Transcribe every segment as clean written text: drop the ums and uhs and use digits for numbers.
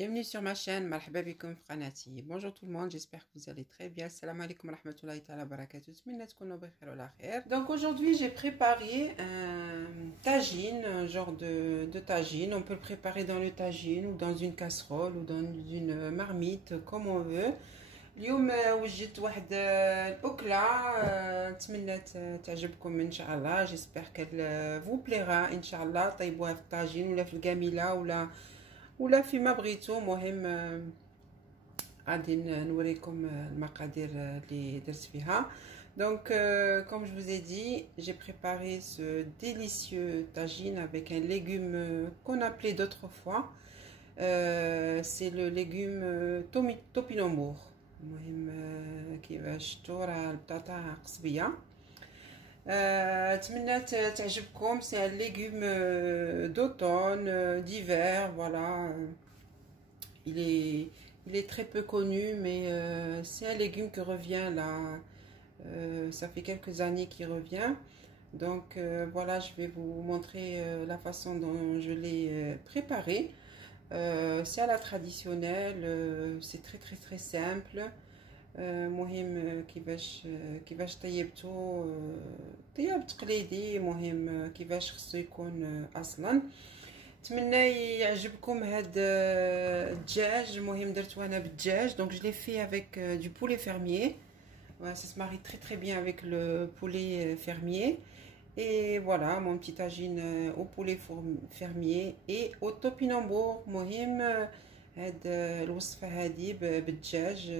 Bienvenue sur ma chaîne, marhaba bikoum fi qanati. Bonjour tout le monde, j'espère que vous allez très bien. Salam alaikum wa rahmatullahi ta'ala barakatuh. Donc aujourd'hui j'ai préparé un tagine, un genre de tagine. On peut le préparer dans le tagine ou dans une casserole ou dans une marmite comme on veut. اليوم وجدت واحد الأكلة نتمنى تعجبكم إن شاء الله. J'espère qu'elle vous plaira إن شاء الله. طيبوها في الطاجين ولا في القاملة ولا فيما بغيتو. مهم غادي نوريكم المقادير اللي درت فيها. Donc comme je vous ai dit, j'ai préparé ce délicieux tagine avec un légume qu'on appelait d'autres fois. C'est le légume topinambour. المهم كيفاش راه البطاطا قصبيه. أتمنى تعجبكم. C'est un légume d'automne, d'hiver, voilà. Il est très peu connu, mais c'est un légume qui revient là. Ça fait quelques années qu'il revient. Donc voilà, je vais vous montrer la façon dont je l'ai préparé. C'est à la traditionnelle, c'est très simple. مهم كيفاش طيبته طياب تقليدي. مهم كيفاش خصو يكون اصلا. نتمنى يعجبكم هاد الدجاج. مهم درتو انا بالدجاج. Donc je l'ai fait avec du poulet fermier. Voilà, ça se marie très bien avec le poulet fermier. Et voilà mon petit tagine au poulet fermier et au topinambour. مهم هاد الوصفه هذه بالدجاج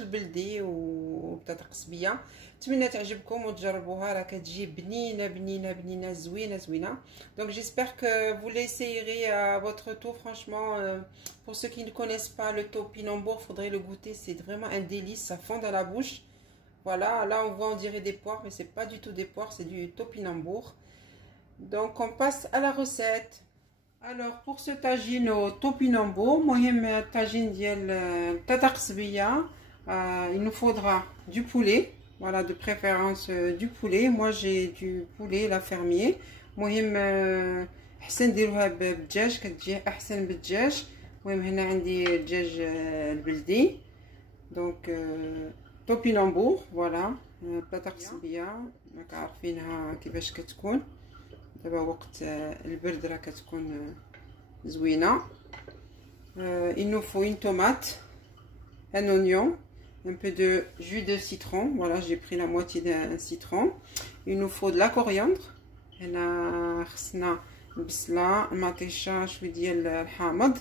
البلدي وبطاطا قصبيه. نتمنى تعجبكم وتجربوها. راه كتجي بنينه زوينه. Donc j'espère que vous l'essayerez à votre tour. Franchement, pour ceux qui ne connaissent pas le topinambour, faudrait le goûter. C'est vraiment un délice, ça fond dans la bouche. Voilà, là on voit, on dirait des poires, mais c'est pas du tout des poires, c'est du topinambour. Donc on passe à la recette. Alors pour ce tagine au topinambour, مهم tagine ديال بطاطا قصبيه. Il nous faudra du poulet, voilà, de préférence du poulet. Moi j'ai du poulet la fermier. مهم احسن ديروها بالدجاج كتجي احسن بالدجاج. المهم هنا عندي الدجاج البلدي. دونك توبينامبور فوالا بطاطا قصبيه راك عارفينها كيفاش كتكون. دابا وقت البرد راه كتكون زوينه. Il nous faut une tomate, un oignon, un peu de jus de citron. Voilà, j'ai pris la moitié d'un citron. Il nous faut de la coriandre. هنا خصنا البصله المطيشه شويه ديال الحامض.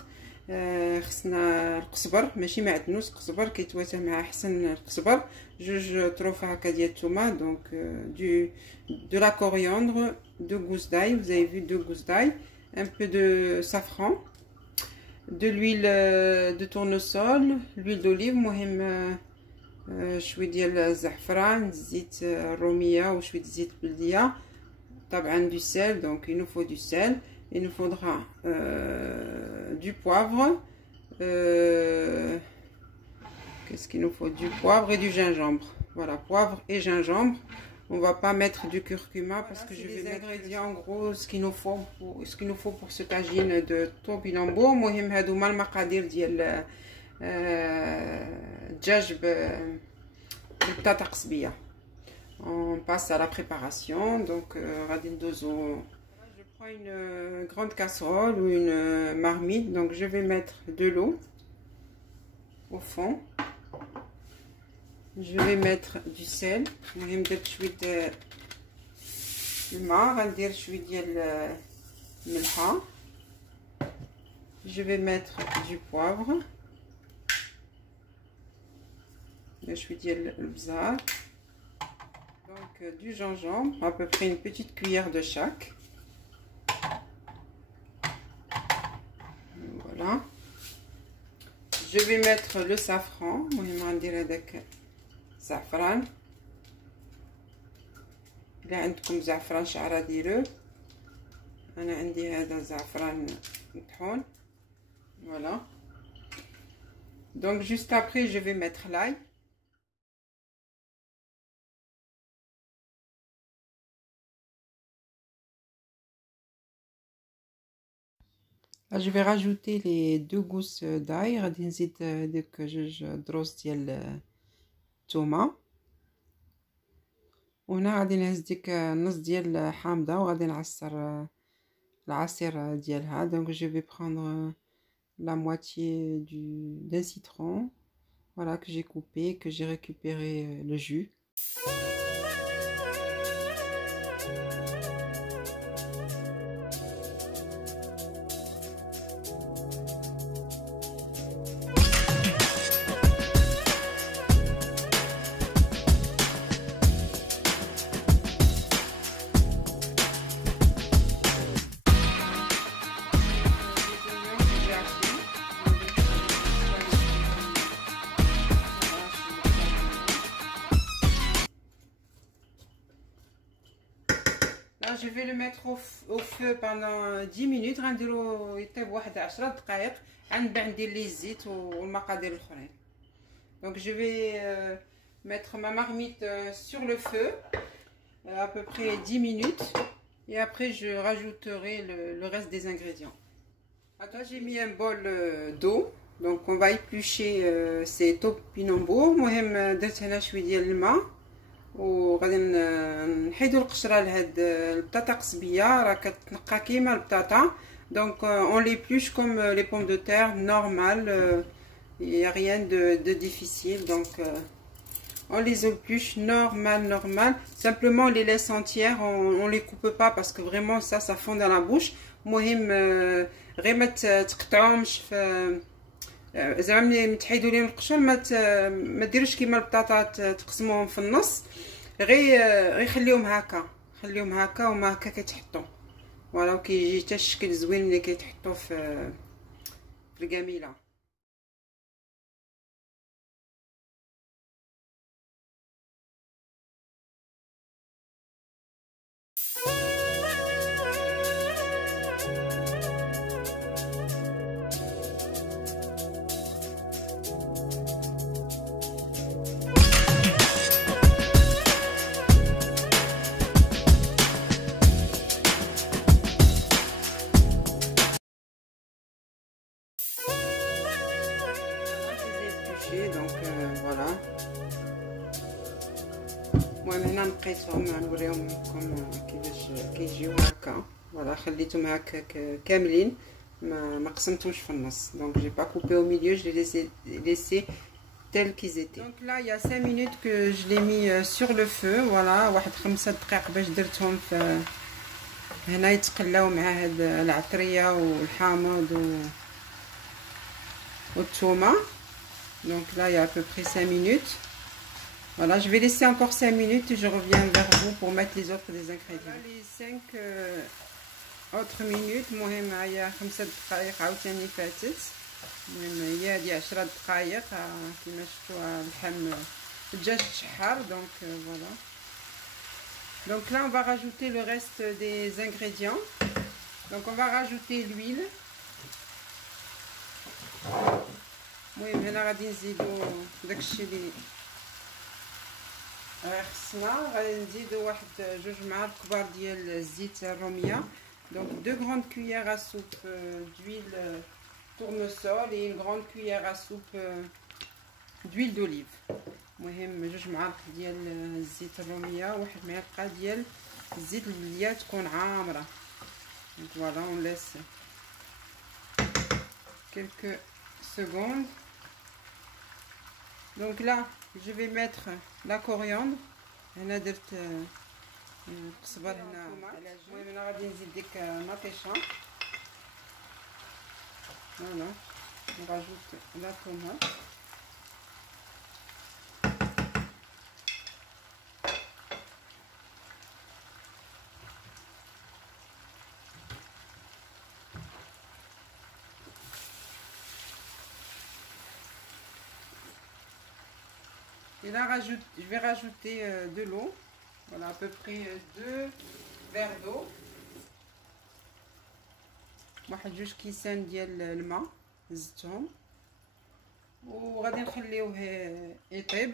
خصنا القزبر ماشي معدنوس قزبر كيتواتى مع احسن القزبر. جوج طروف هكا ديال الثومه. دونك de la coriandre, 2 gousses d'ail, vous avez vu 2 gousses d'ail, un peu de safran, de l'huile de tournesol, l'huile d'olive. مهم شويه ديال الزعفران, زيت الروميه وشويه زيت بلديه. طبعا du sel, donc il nous faut du sel. Il nous faudra du poivre. Qu'est-ce qu'il nous faut? Du poivre et du gingembre. Voilà, poivre et gingembre. On va pas mettre du curcuma parce que je vais mettre ingrédients en gros ce qu'il nous faut pour ce tagine de topinambour. مهم هادوما المقادير ديال الدجاج بالبطاطا قصبيه. On passe à la préparation. Donc غادي ندوزو. Je prends une grande casserole ou une marmite. Donc je vais mettre de l'eau au fond. Je vais mettre du sel. المهم درت شويه الماء. غندير شويه ديال الملحه. Je vais mettre du poivre. شويه ديال البزار. Donc du gingembre, à peu près une petite cuillère de chaque. Voilà. Je vais mettre le safran. المهم غندير هذاك زعفران. إلا عندكم زعفران شعرة ديروه. أنا عندي هذا زعفران مطحون. Voilà. Donc juste après je vais mettre l'ail. Là, je vais rajouter les 2 gousses d'ail. غادي نزيد ديك 2 دروس ديال الثومه. وهنا غادي نهز ديك نص ديال حامضه وغادي نعصر العصير ديالها. Donc je vais prendre la moitié d'un citron, voilà, que j'ai coupé, que j'ai récupéré le jus. Là, je vais le mettre au feu pendant 10 minutes. غنديرو يطيب واحد 10 دقائق. عند بعد ندير ليه الزيت والمقادير الاخرين. Donc je vais mettre ma marmite sur le feu à peu près 10 minutes et après je rajouterai le reste des ingrédients. Là, j'ai mis un bol d'eau. Donc on va éplucher ces topinambours. المهم درت هنا شويه ديال الماء وغادي نحيدو القشره لهاد البطاطا قصبيه راه كتنقى كيما البطاطا. Donc on l'épluche comme les pommes de terre normal, il n'y a rien de difficile. Donc on les épluche normal. Simplement on les laisse entières, on les coupe pas parce que vraiment ça fond dans la bouche. المهم غير ما تقطعوهمش في زعما ملي تحيدوا ليهم القشر ما ديروش كيما البطاطا تقسموهم في النص. غير خليهم هكا وما هكا كيتحطوا فوالا وكيجي حتى الشكل زوين ملي كيتحطوا في القاميله. Donc voilà. المهم هنا نقيتهم نوريهم كيفاش كيجيو هكا. فوالا خليتهم هكا كاملين ما قسمتهمش في النص. Donc j'ai pas coupé au milieu, je les ai laissés tels qu'ils étaient. Donc là il y a 5 minutes que je l'ai mis sur le feu. Voilà, واحد 5 دقائق باش درتهم في هنا يتقلاو مع هاد العطريه والحامض والثومه. Donc là il y a à peu près 5 minutes. Voilà, je vais laisser encore 5 minutes et je reviens vers vous pour mettre les autres des ingrédients. Les 5 autres minutes. المهم هي 5 دقائق عاوتاني فاتت. المهم هي هادي 10 دقائق كيما شفتوا اللحم الدجاج تشحر. Donc voilà. Donc là on va rajouter le reste des ingrédients. Donc on va rajouter l'huile. المهم هنا غادي نزيدو داكشي اللي خصنا. غادي نزيدو واحد 2 معالق كبار ديال الزيت الروميه. Donc 2 grandes cuillères à soupe d'huile tournesol et une grande cuillère à soupe d'huile d'olive. المهم 2 معالق ديال الزيت الروميه وواحد معلقه ديال الزيت البليه تكون عامره. Donc voilà, on laisse quelques secondes. Donc là je vais mettre la coriandre. هنا درت قزبر هنا. المهم هنا غادي نزيد ديك مطيشه. Voilà, on rajoute la tomate. Et là je vais rajouter de l'eau. Voilà, à peu près 2 verres d'eau. واحد 2 كيسان ديال الماء زدتهم وغادي نخليوه يطيب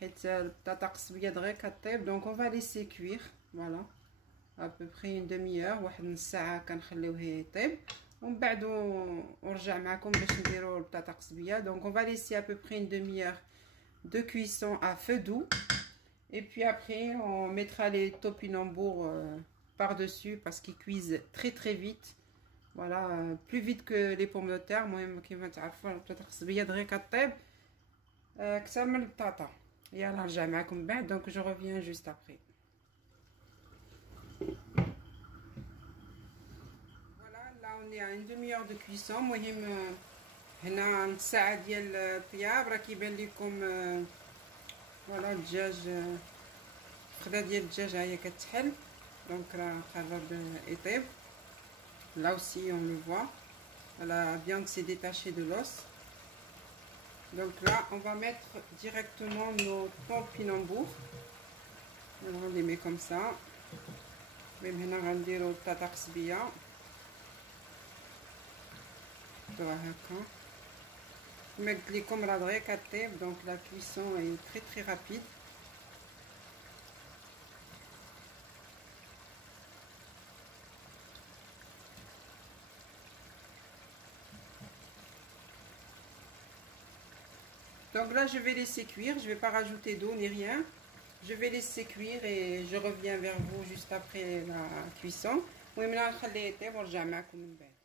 حيت البطاطا قصبيه دغيا كطيب. Donc on va laisser cuire. Voilà, à peu près une demi-heure واحد نص ساعه كنخليوه يطيب ومن بعد ونرجع معكم باش نديرو البطاطا قصبيه. Donc on va laisser à peu près une demi-heure de cuisson à feu doux et puis après on mettra les topinambours par-dessus parce qu'ils cuisent très vite. Voilà, plus vite que les pommes de terre. المهم كيما تعرفوا البطاطا قصبيه دغيا كطيب اكثر من البطاطا. يلا نرجع معكم بعد. Donc je reviens juste après. Voilà, là on est à une demi-heure de cuisson. المهم هنا نص ساعه ديال الطياب. راه كيبان لكم فوالا الدجاج الخدا ديال الدجاج ها هي كتحل. دونك راه قرب يطيب. Là aussi on le voit, la viande s'est détachée de l'os. Donc là on va mettre directement nos topinambours. On les met comme ça. Même هنا غنديرو البطاطا قصبيه هكا. كما قلت لكم راه دغيا كطيب. Donc la cuisson est très rapide. Donc là je vais laisser cuire, je vais pas rajouter d'eau ni rien. Je vais laisser cuire et je reviens vers vous juste après la cuisson. المهم نخليه يطيب ونرجع معكم من بعد.